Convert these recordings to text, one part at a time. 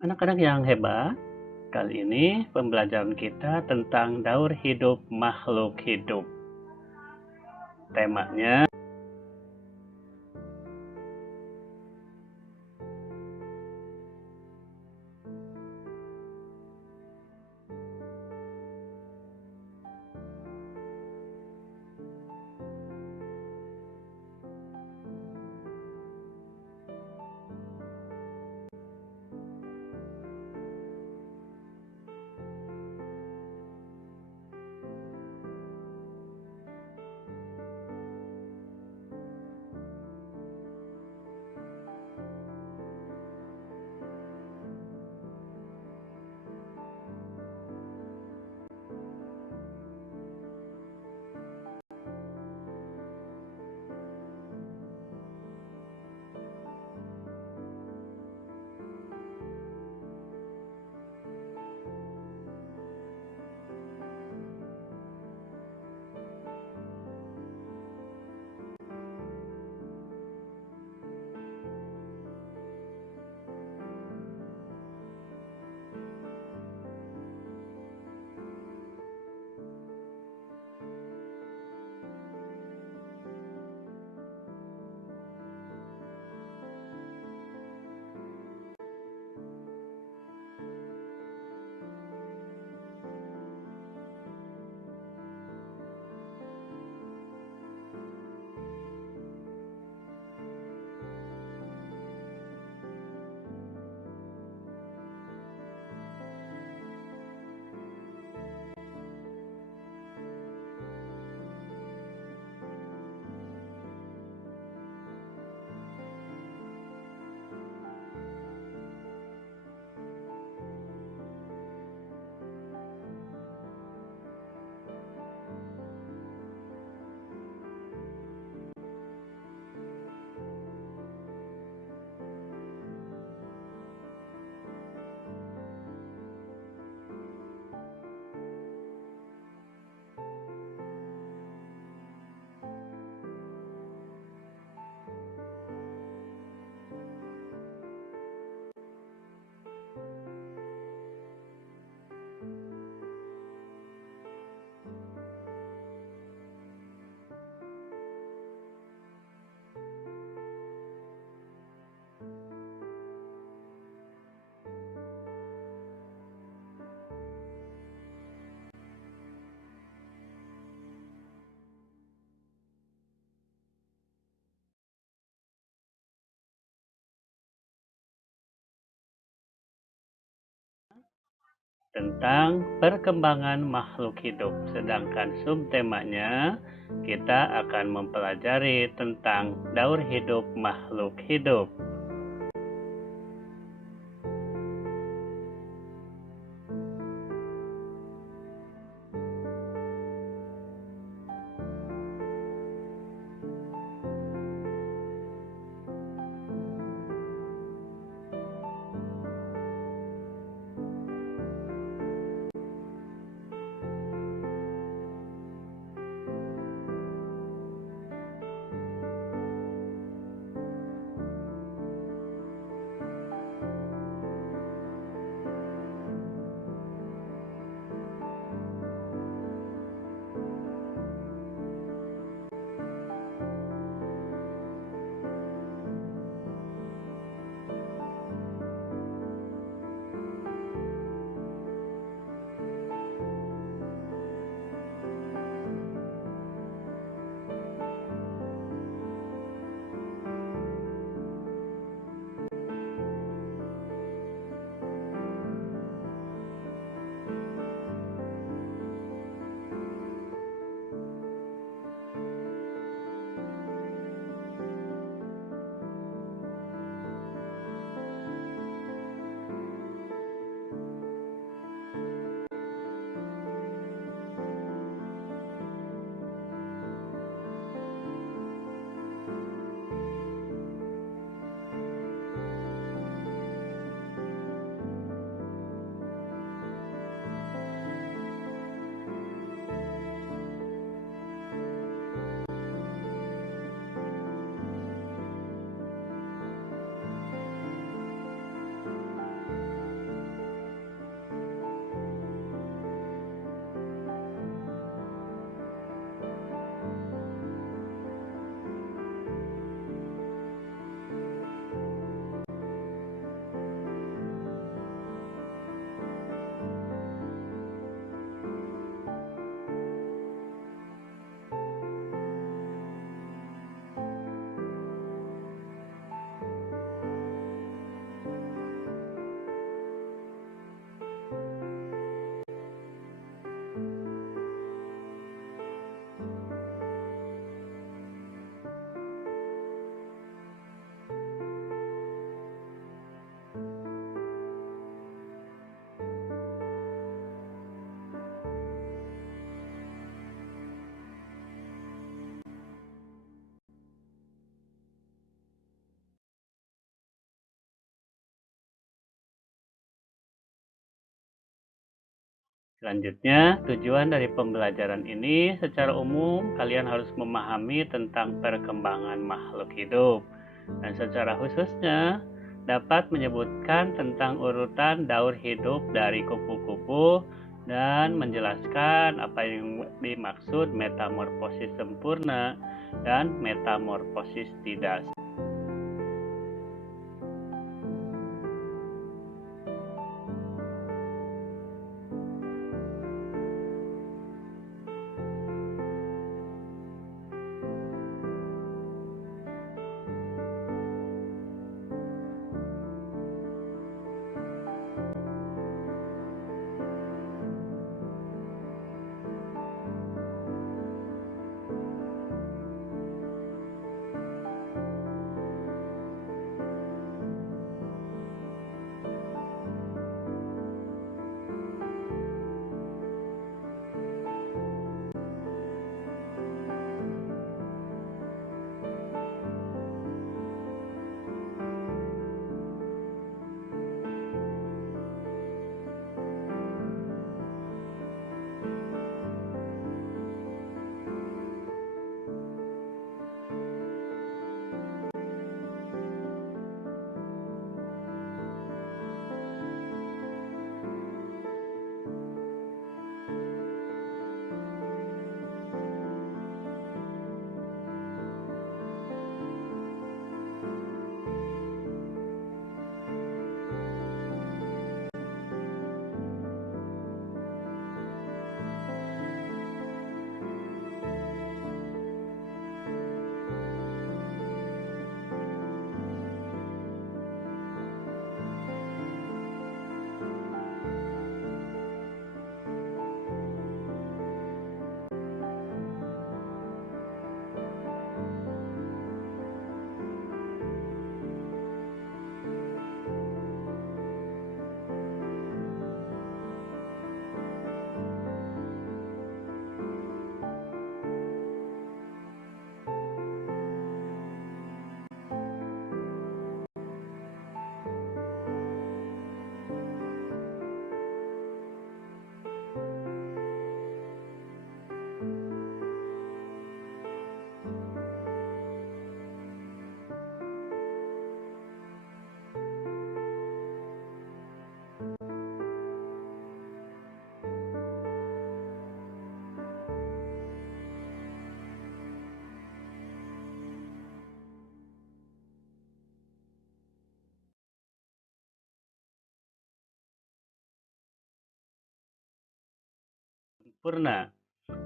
Anak-anak yang hebat, kali ini pembelajaran kita tentang daur hidup makhluk hidup. Temanya tentang perkembangan makhluk hidup. Sedangkan subtemanya kita akan mempelajari tentang daur hidup makhluk hidup. Selanjutnya, tujuan dari pembelajaran ini secara umum kalian harus memahami tentang perkembangan makhluk hidup dan secara khususnya dapat menyebutkan tentang urutan daur hidup dari kupu-kupu dan menjelaskan apa yang dimaksud metamorfosis sempurna dan metamorfosis tidak. Sempurna.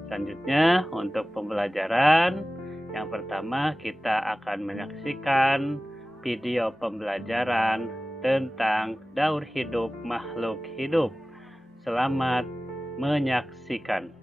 Selanjutnya, untuk pembelajaran yang pertama, kita akan menyaksikan video pembelajaran tentang daur hidup makhluk hidup. Selamat menyaksikan.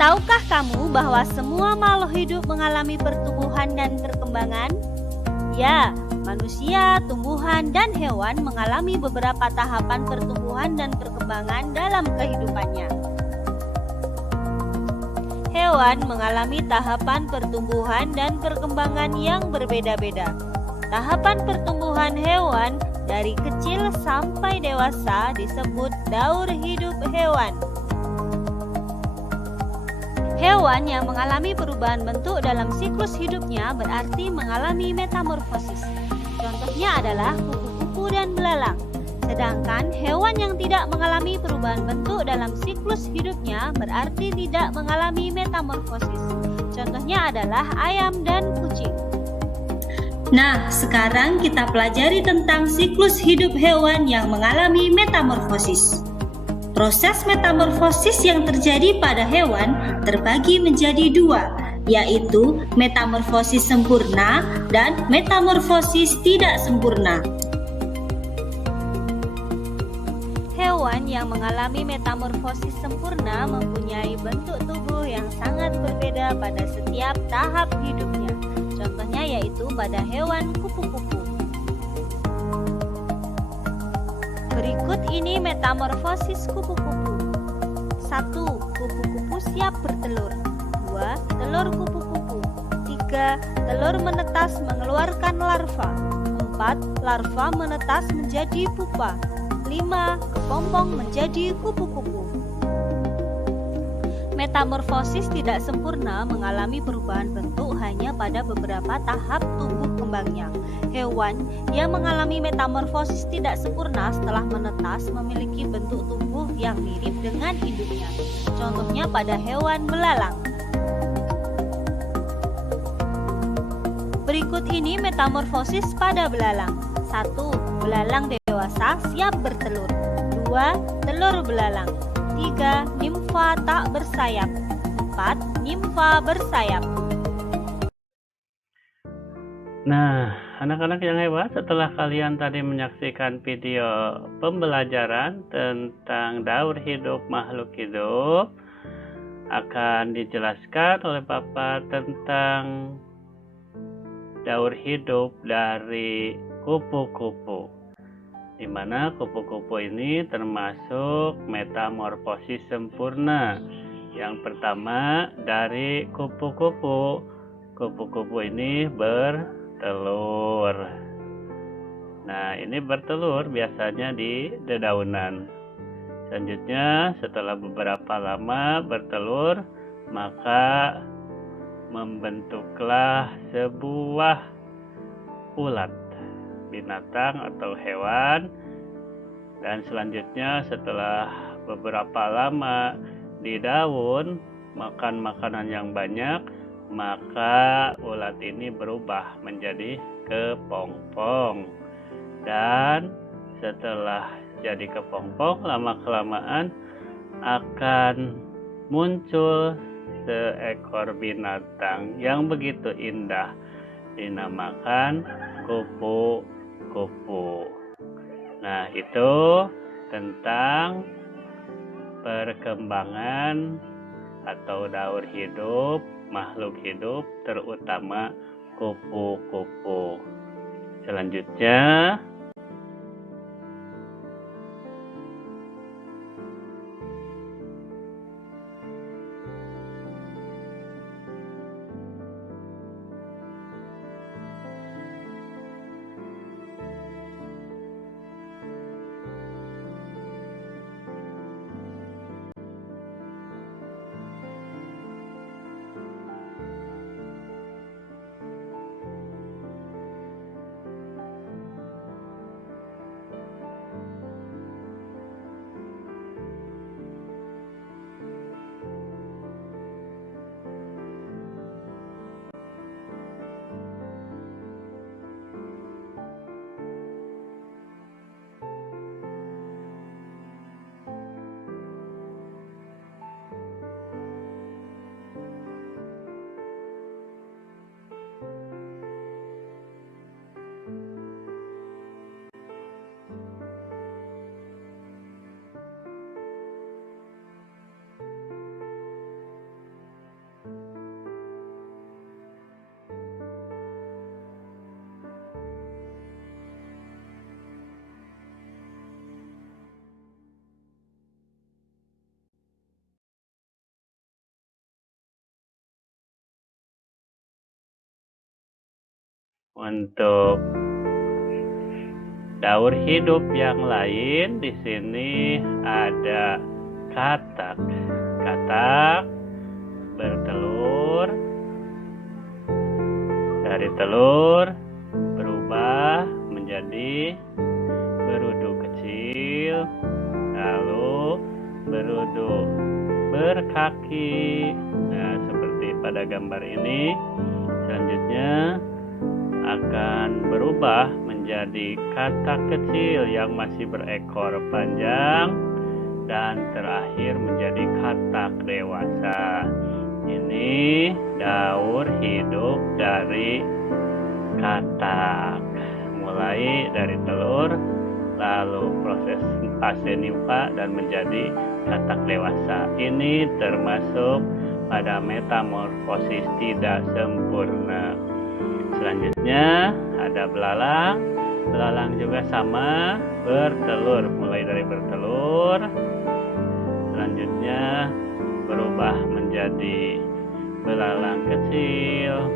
Tahukah kamu bahwa semua makhluk hidup mengalami pertumbuhan dan perkembangan? Ya, manusia, tumbuhan, dan hewan mengalami beberapa tahapan pertumbuhan dan perkembangan dalam kehidupannya. Hewan mengalami tahapan pertumbuhan dan perkembangan yang berbeda-beda. Tahapan pertumbuhan hewan dari kecil sampai dewasa disebut daur hidup hewan. Hewan yang mengalami perubahan bentuk dalam siklus hidupnya berarti mengalami metamorfosis. Contohnya adalah kupu-kupu dan belalang. Sedangkan hewan yang tidak mengalami perubahan bentuk dalam siklus hidupnya berarti tidak mengalami metamorfosis. Contohnya adalah ayam dan kucing. Nah, sekarang kita pelajari tentang siklus hidup hewan yang mengalami metamorfosis. Proses metamorfosis yang terjadi pada hewan terbagi menjadi dua, yaitu metamorfosis sempurna dan metamorfosis tidak sempurna. Hewan yang mengalami metamorfosis sempurna mempunyai bentuk tubuh yang sangat berbeda pada setiap tahap hidupnya. Contohnya yaitu pada hewan kupu-kupu. Berikut ini metamorfosis kupu-kupu. 1. Kupu-kupu siap bertelur. 2. Telur kupu-kupu. 3. Telur menetas mengeluarkan larva. 4. Larva menetas menjadi pupa. 5. Kepompong menjadi kupu-kupu. Metamorfosis tidak sempurna mengalami perubahan bentuk hanya pada beberapa tahap tumbuh kembangnya. Hewan yang mengalami metamorfosis tidak sempurna setelah menetas memiliki bentuk tubuh yang mirip dengan induknya. Contohnya pada hewan belalang. Berikut ini metamorfosis pada belalang. 1. Belalang dewasa siap bertelur. 2. Telur belalang. 3. Nimfa tak bersayap. 4. Nimfa bersayap. Nah, anak-anak yang hebat, setelah kalian tadi menyaksikan video pembelajaran tentang daur hidup makhluk hidup, akan dijelaskan oleh Papa tentang daur hidup dari kupu-kupu, di mana kupu-kupu ini termasuk metamorfosis sempurna. Yang pertama dari kupu-kupu. Kupu-kupu ini bertelur. Nah, ini bertelur biasanya di dedaunan. Selanjutnya, setelah beberapa lama bertelur, maka membentuklah sebuah ulat, binatang atau hewan. Dan selanjutnya, setelah beberapa lama di daun makan makanan yang banyak, maka ulat ini berubah menjadi kepompong. Dan setelah jadi kepompong, lama-kelamaan akan muncul seekor binatang yang begitu indah, dinamakan kupu-kupu. Nah, itu tentang perkembangan atau daur hidup makhluk hidup, terutama kupu-kupu. Selanjutnya, Untuk daur hidup yang lain di sini ada katak. Katak bertelur, dari telur berubah menjadi berudu kecil, lalu berudu berkaki. Nah, seperti pada gambar ini. Selanjutnya akan berubah menjadi katak kecil yang masih berekor panjang, dan terakhir menjadi katak dewasa. Ini daur hidup dari katak, mulai dari telur, lalu proses fase nimfa dan menjadi katak dewasa. Ini termasuk pada metamorfosis tidak sempurna. Selanjutnya ada belalang. Belalang juga sama, bertelur, mulai dari bertelur, selanjutnya berubah menjadi belalang kecil.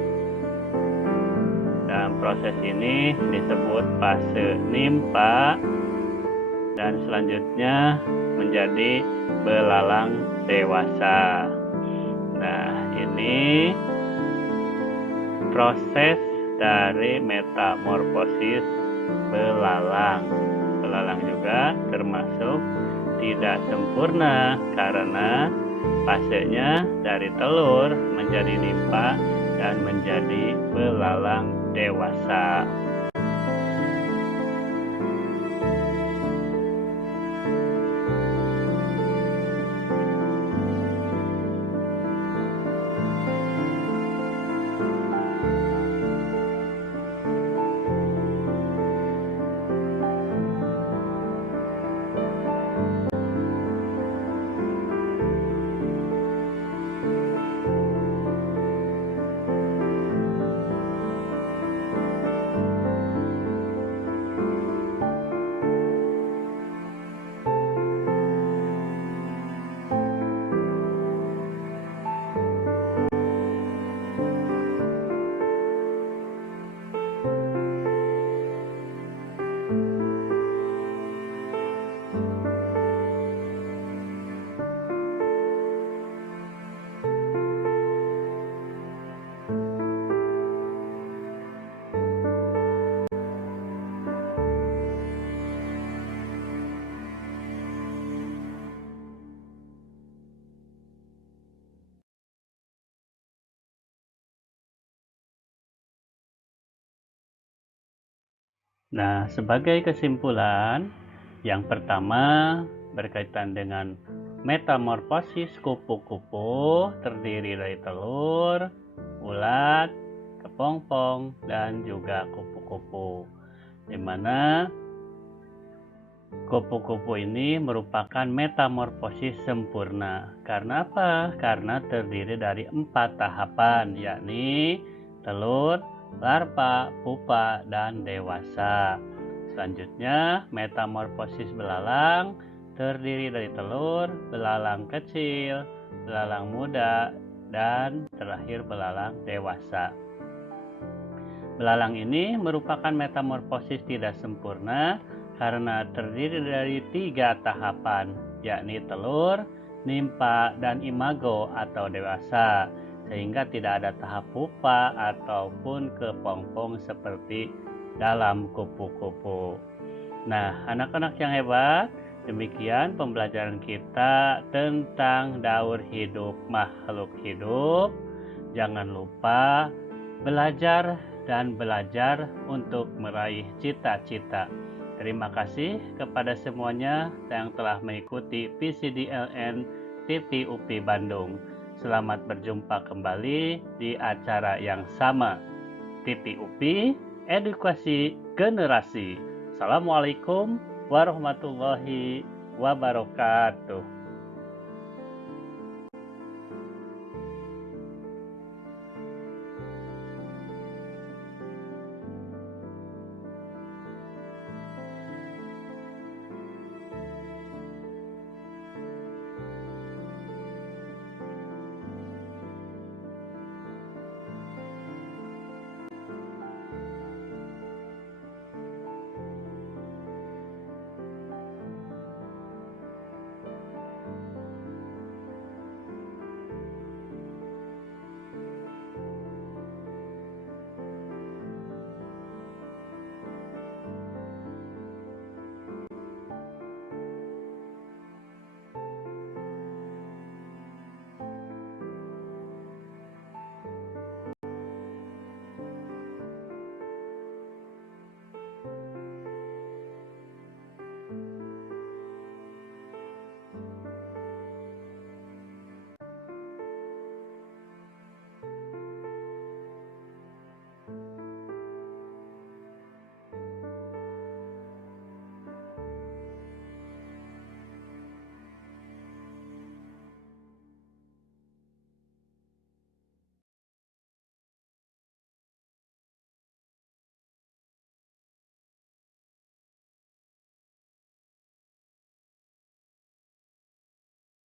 Dan proses ini disebut fase nimfa, dan selanjutnya menjadi belalang dewasa. Nah, ini proses dari metamorfosis belalang. Belalang juga termasuk tidak sempurna karena fasenya dari telur menjadi nimfa dan menjadi belalang dewasa. Nah, sebagai kesimpulan, yang pertama berkaitan dengan metamorfosis kupu-kupu terdiri dari telur, ulat, kepompong, dan juga kupu-kupu. Di mana kupu-kupu ini merupakan metamorfosis sempurna. Karena apa? Karena terdiri dari 4 tahapan, yakni telur, larva, pupa, dan dewasa. Selanjutnya, metamorfosis belalang terdiri dari telur, belalang kecil, belalang muda, dan terakhir belalang dewasa. Belalang ini merupakan metamorfosis tidak sempurna karena terdiri dari 3 tahapan, yakni telur, nimfa, dan imago atau dewasa, sehingga tidak ada tahap pupa ataupun kepompong seperti dalam kupu-kupu. Nah, anak-anak yang hebat, demikian pembelajaran kita tentang daur hidup makhluk hidup. Jangan lupa belajar dan belajar untuk meraih cita-cita. Terima kasih kepada semuanya yang telah mengikuti PCDLN TV UPI Bandung. Selamat berjumpa kembali di acara yang sama. TV UPI, Edukasi Generasi. Assalamualaikum warahmatullahi wabarakatuh.